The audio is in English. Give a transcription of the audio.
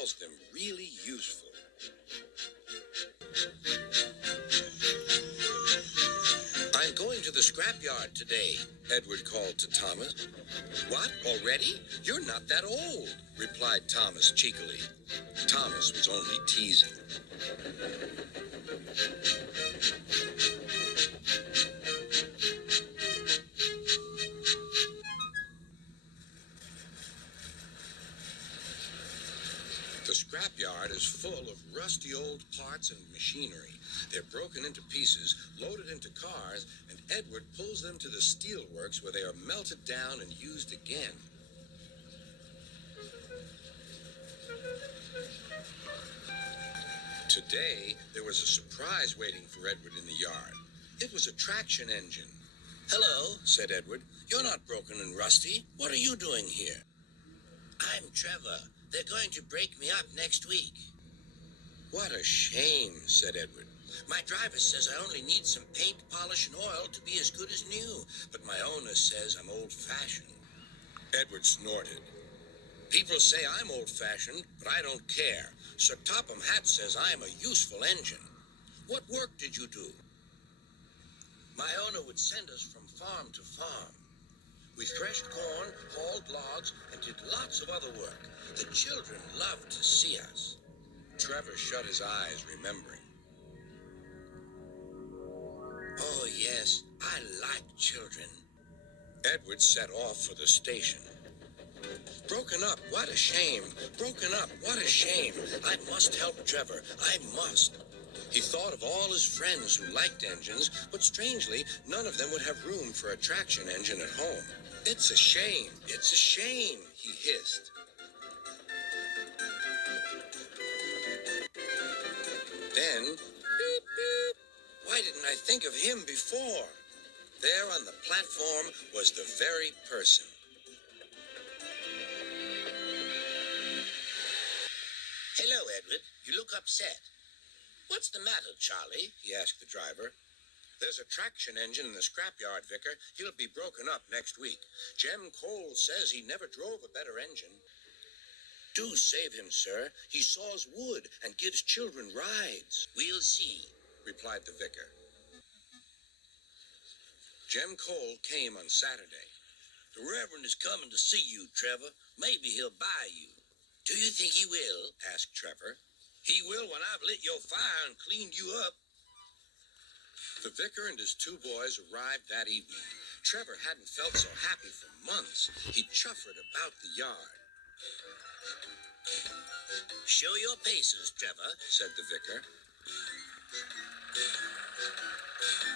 calls them really useful. I'm going to the scrapyard today, Edward called to Thomas. What, already? You're not that old, replied Thomas cheekily. Thomas was only teasing. The scrapyard is full of rusty old parts and machinery. They're broken into pieces, loaded into cars, and Edward pulls them to the steelworks where they are melted down and used again. Today, there was a surprise waiting for Edward in the yard. It was a traction engine. "Hello," said Edward. "You're not broken and rusty. What are you doing here?" "I'm Trevor. They're going to break me up next week." "What a shame," said Edward. "My driver says I only need some paint, polish, and oil to be as good as new, but my owner says I'm old-fashioned." Edward snorted. "People say I'm old-fashioned, but I don't care. Sir Topham Hatt says I'm a useful engine. What work did you do?" "My owner would send us from farm to farm. We threshed corn, hauled logs, and did lots of other work. The children loved to see us." Trevor shut his eyes, remembering. "Oh, yes, I like children." Edward set off for the station. "Broken up, what a shame. Broken up, what a shame. I must help Trevor. I must." He thought of all his friends who liked engines, but strangely, none of them would have room for a traction engine at home. "It's a shame. It's a shame," he hissed. Then, beep, beep. Why didn't I think of him before? There on the platform was the very person. "Hello, Edward. You look upset." "What's the matter, Charlie?" he asked the driver. "There's a traction engine in the scrapyard, Vicar. He'll be broken up next week. Jem Cole says he never drove a better engine." "Do save him, sir. He saws wood and gives children rides." "We'll see," replied the vicar. Jem Cole came on Saturday. "The Reverend is coming to see you, Trevor. Maybe he'll buy you." "Do you think he will?" asked Trevor. "He will when I've lit your fire and cleaned you up." The vicar and his two boys arrived that evening. Trevor hadn't felt so happy for months. He chuffered about the yard. "Show your paces, Trevor," said the vicar.